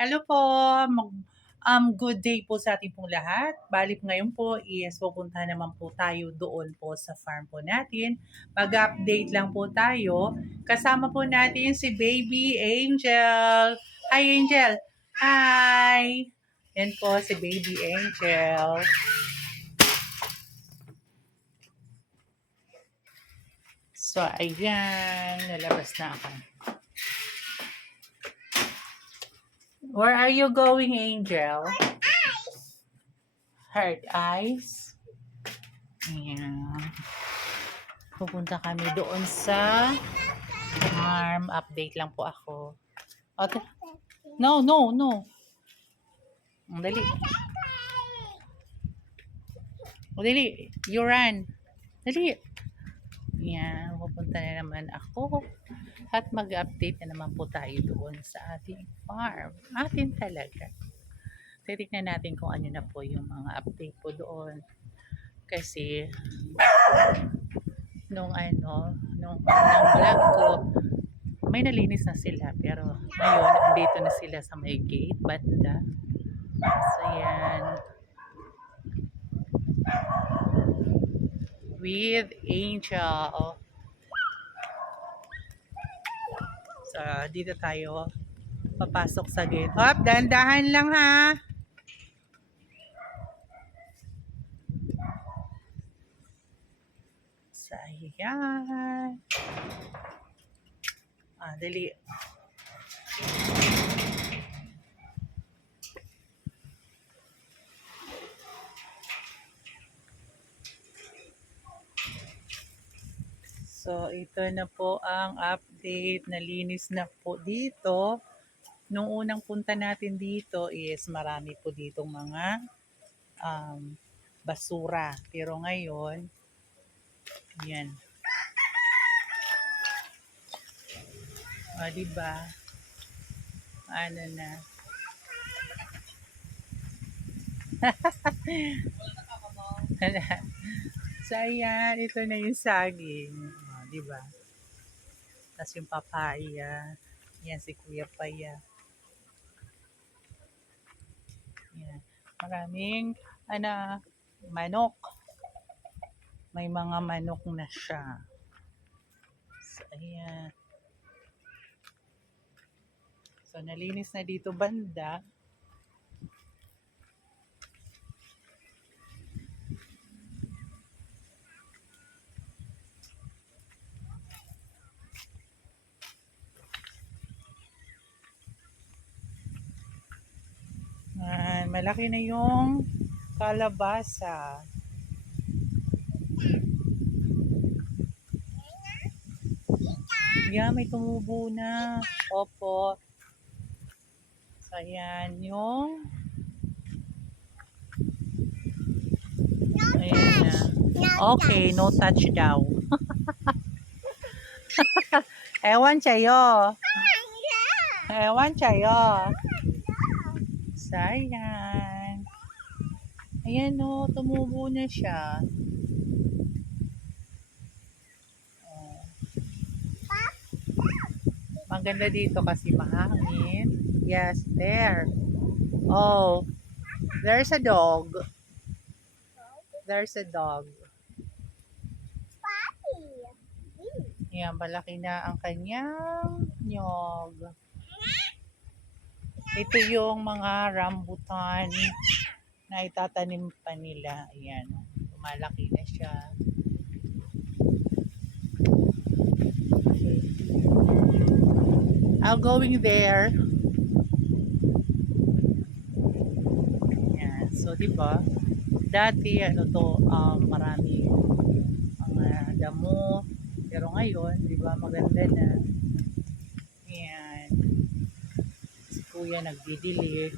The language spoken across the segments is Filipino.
Hello po, mag, um, good day po sa ating pong lahat. Balik ngayon po is pupunta naman po tayo doon po sa farm po natin. Mag-update lang po tayo. Kasama po natin si Baby Angel. Hi Angel! Hi! Yan po si Baby Angel. So, ayan. Nalabas na ako. Where are you going, Angel? Heart eyes. Ayan. Pupunta kami doon sa farm. Update lang po ako. Okay. No, no, no. Ang Dali. O, dali. You run. Dali. Yan. Pupunta na naman ako. At mag-update na naman po tayo doon sa ating farm. Atin talaga. Titignan natin kung ano na po yung mga update po doon. Kasi, nung ano, nung unang vlog ko, may nalinis na sila. Pero ngayon, andito na sila sa may gate, banda. So, yan. With Angel. So, dito tayo papasok sa gate. Hop, dandahan lang ha. So, ayan. Ah, dali. So, ito na po ang update. Nalinis na po dito. Nung unang punta natin dito is marami po ditong mga um, basura. Pero ngayon, yan. O, diba? Ano na. so. Ito na yung saging. O, diba? Tapos yung papaya. Yan si Kuya Paya. Yan. Maraming ana manok. May mga manok na siya. So, ayan. So, nalinis na dito banda. Ayan, malaki na yung kalabasa. Yeah, may tumubo na. Opo. So, ayan yung... Ayan na. Okay, no touch daw. Ewan sa'yo. Ewan sa'yo. Sayang. Ayan o, tumubo na siya. Oh. Maganda dito kasi mahangin. Yes, there. Oh, there's a dog. There's a dog. Yan, malaki na ang kanyang nyog. Ito yung mga rambutan na itatanim pa nila. Ayan, lumalaki na siya. Okay. I'll going there. Ayan, so di ba? Dati ano to, um, marami mga damo. Pero ngayon, di ba, maganda na. Ayan si kuya nagdidilig.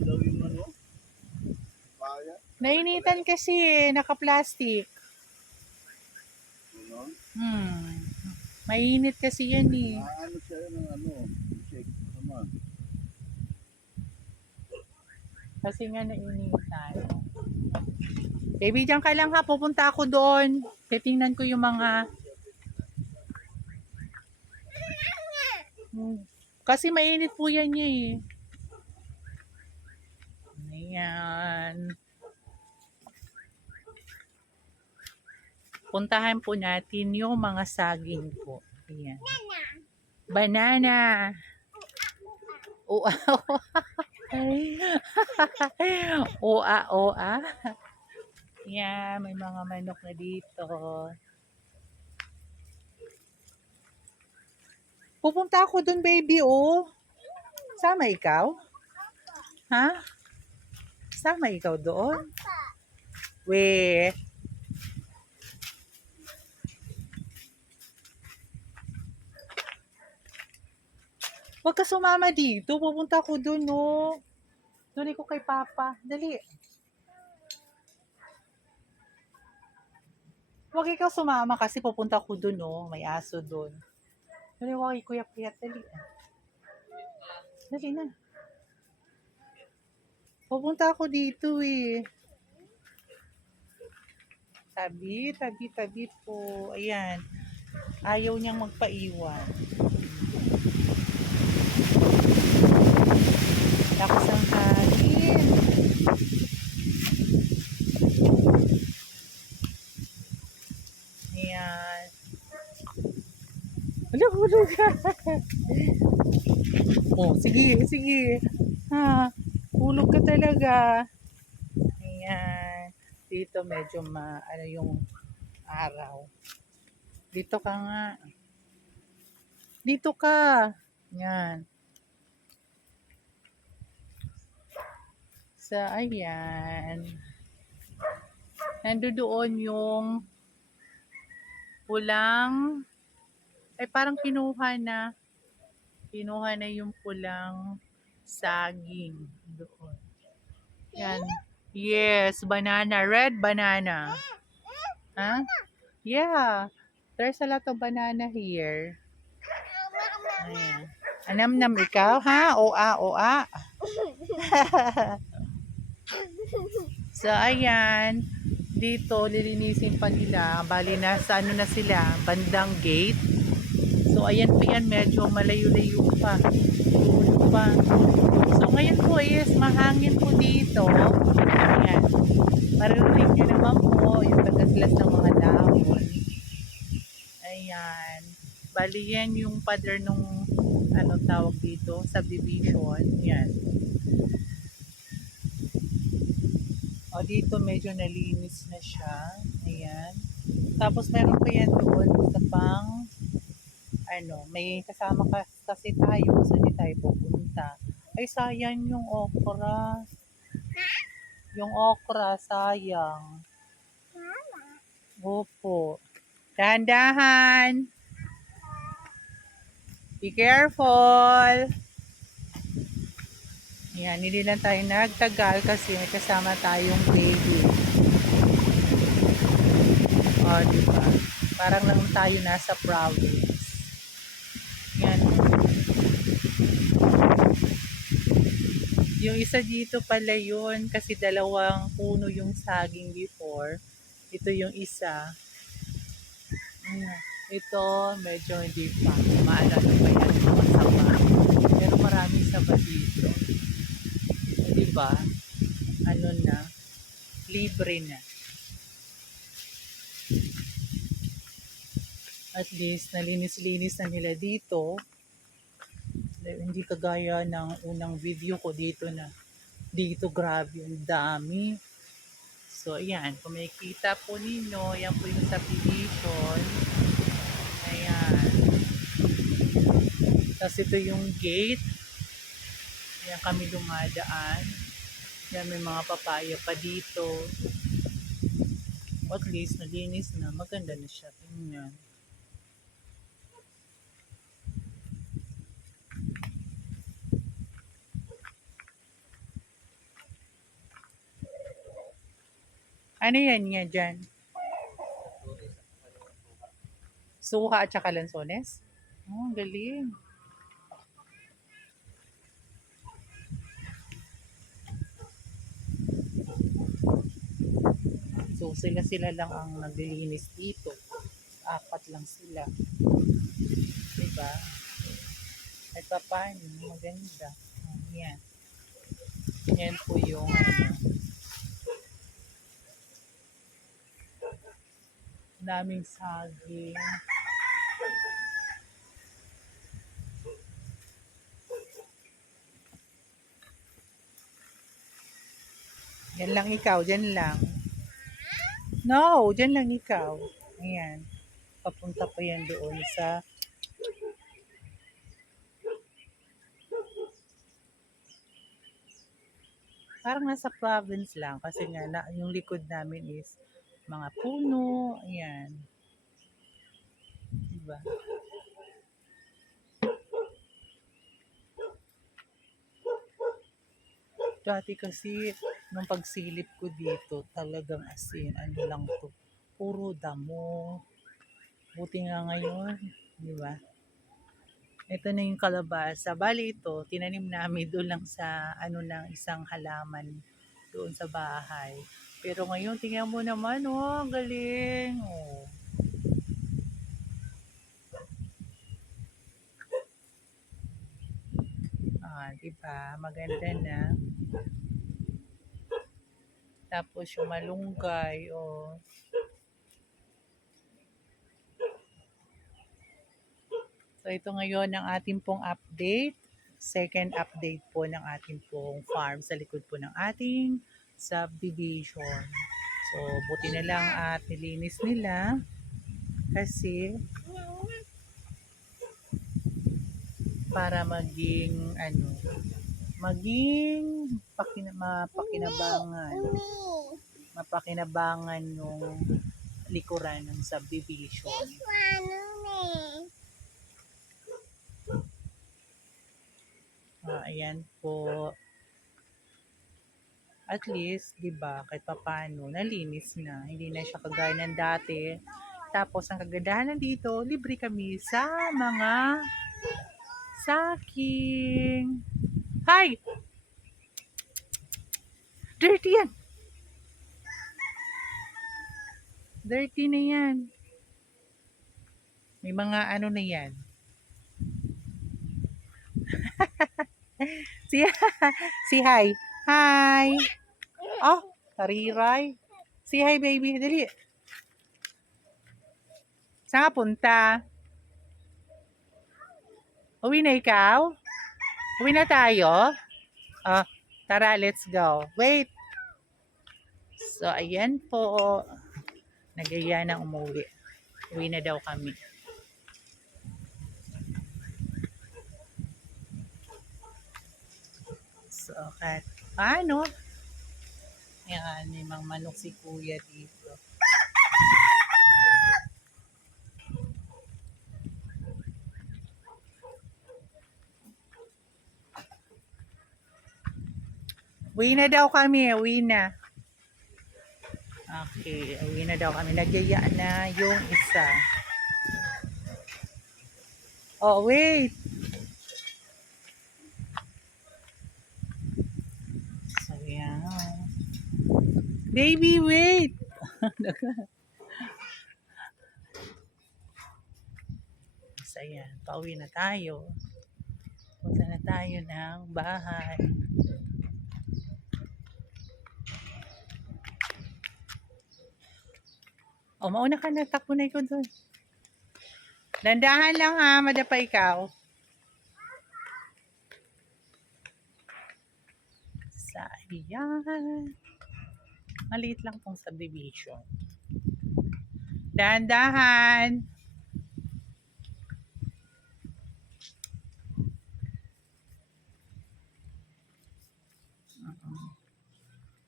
Ilaw yung ano? Kaya? Nainitan kasi eh, naka-plastic. Hmm. Mainit kasi yan eh. Ano siya ng ano? Shake naman. Kasi nga nainitan. Baby, dyan ka lang ha. Pupunta ako doon. Titingnan ko yung mga... Hmm. Kasi mainit po yan niya eh. Ayan. Puntahan po natin yung mga saging po. Ayan. Banana. Ua, Oa, oa. Yan, may mga manok na dito. Pupunta ako dun, baby, oh. Sama ikaw? Ha? Sama ikaw doon? We. Huwag ka sumama dito. Pupunta ako dun, no. Dali ko kay Papa. Dali. Huwag ikaw sumama kasi pupunta ako dun, no. May aso dun. Dali, huwag Kuya Piyat. Dali. Dali na. Pupunta ako dito, eh. Tabi, tabi, tabi po. Ayan. Ayaw niyang magpaiwan. Lakas ang hangin. Ayan. Wala, hulog ka. oh, sige, sige. Ha, hulog ka talaga. Ayan. Dito medyo ma, ano yung araw. Dito ka nga. Dito ka. Yan. Sa ayan. Nandoon yung pulang ay parang kinuha na kinuha na yung pulang saging doon. Yan. Yes, banana, red banana. Huh? Yeah. There's a lot of banana here. Ayan. Anam-nam ikaw, ha? Oa, oa. so, ayan. Dito, lilinisin pa nila. Bali, nasa ano na sila, bandang gate. So, ayan po yan. Medyo malayo-layo pa. Pa. So, ngayon po is mahangin po dito. Ayan. Maririnig nyo naman po yung tagaslas ng mga dahon. Ayan. Bali, yan yung pader nung ano tawag dito, subdivision. Yan. O, dito medyo nalinis na siya. Ayan. Tapos meron pa yan doon sa pang ano, may kasama ka, kasi tayo sa hindi tayo pupunta. Ay, sayang yung okra. Yung okra, sayang. Opo. Dahan-dahan. Be careful. Yan, hindi lang tayo nagtagal kasi may kasama tayong baby. O, diba? Parang lang tayo nasa province. Yan. Yung isa dito pala yun kasi dalawang puno yung saging before. Ito yung isa. Ayan. Ito, medyo hindi pa. Maalala pa yan mga saba. Pero maraming saba dito. O, diba? Ano na? Libre na. At least, nalinis-linis na nila dito. Hindi kagaya ng unang video ko dito na dito grabe yung dami. So, ayan. Kung may kita po ninyo, yan po yung subdivision. Ayan. Tapos ito yung gate. Ayan kami dumadaan. Yan may mga papaya pa dito. At least nalinis na. Maganda na siya. Tingnan. Ano yan nga dyan? Suha at saka lansones? Oh, galing. So, sila-sila lang ang naglilinis dito. Apat lang sila. Diba? Pa paano, maganda. Yan. Yan po yung ano. daming saging. Yan lang ikaw, dyan lang. No, dyan lang ikaw. Ayan. Papunta pa yan doon sa parang nasa province lang kasi nga na, yung likod namin is mga puno, ayan. Diba? Dati kasi, nung pagsilip ko dito, talagang asin, ano lang to, puro damo. Buti nga ngayon, di ba? Ito na yung kalabasa. Bali ito, tinanim namin doon lang sa ano ng isang halaman doon sa bahay. Pero ngayon, tingnan mo naman, oh, ang galing. Oh. Ah, di ba? Maganda na. Tapos yung malunggay, oh. So ito ngayon ang ating pong update. Second update po ng ating pong farm sa likod po ng ating subdivision. So buti na lang at nilinis nila kasi para maging ano maging pakina, mapakinabangan mapakinabangan yung likuran ng subdivision. Ah, ayan po. At least, 'di ba, kahit papaano nalinis na. Hindi na siya kagaya ng dati. Tapos ang kagandahan nandito, libre kami sa mga saking. Hi! Dirty yan! Dirty na yan. May mga ano na yan. si, si hi. Hi. Oh, tariray. Si hi baby. Dali. Saan ka punta? Uwi na ikaw? Uwi na tayo? Ah, tara, let's go. Wait. So, ayan po. Nagaya na umuwi. Uwi na daw kami. So, kahit paano? Yan, may mga manok si kuya dito. Uwi na daw kami, uwi na. Okay, uwi na daw kami. Nagyaya na yung isa. Oh, wait. So, yan. Baby, wait. so, yan. Pauwi na tayo. Punta na tayo ng bahay. O, mauna ka na. Takbo na ikaw doon. Dandahan lang ha. Madapa ikaw. Sa ayan. Maliit lang tong subdivision. Dandahan.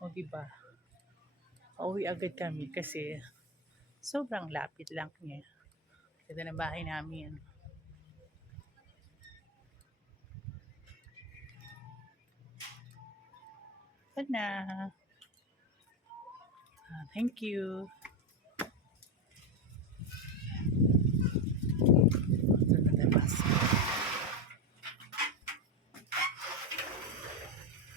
O, diba? Pauwi agad kami kasi sobrang lapit lang niya. Ganda ng bahay namin. Good na. Ah, thank you.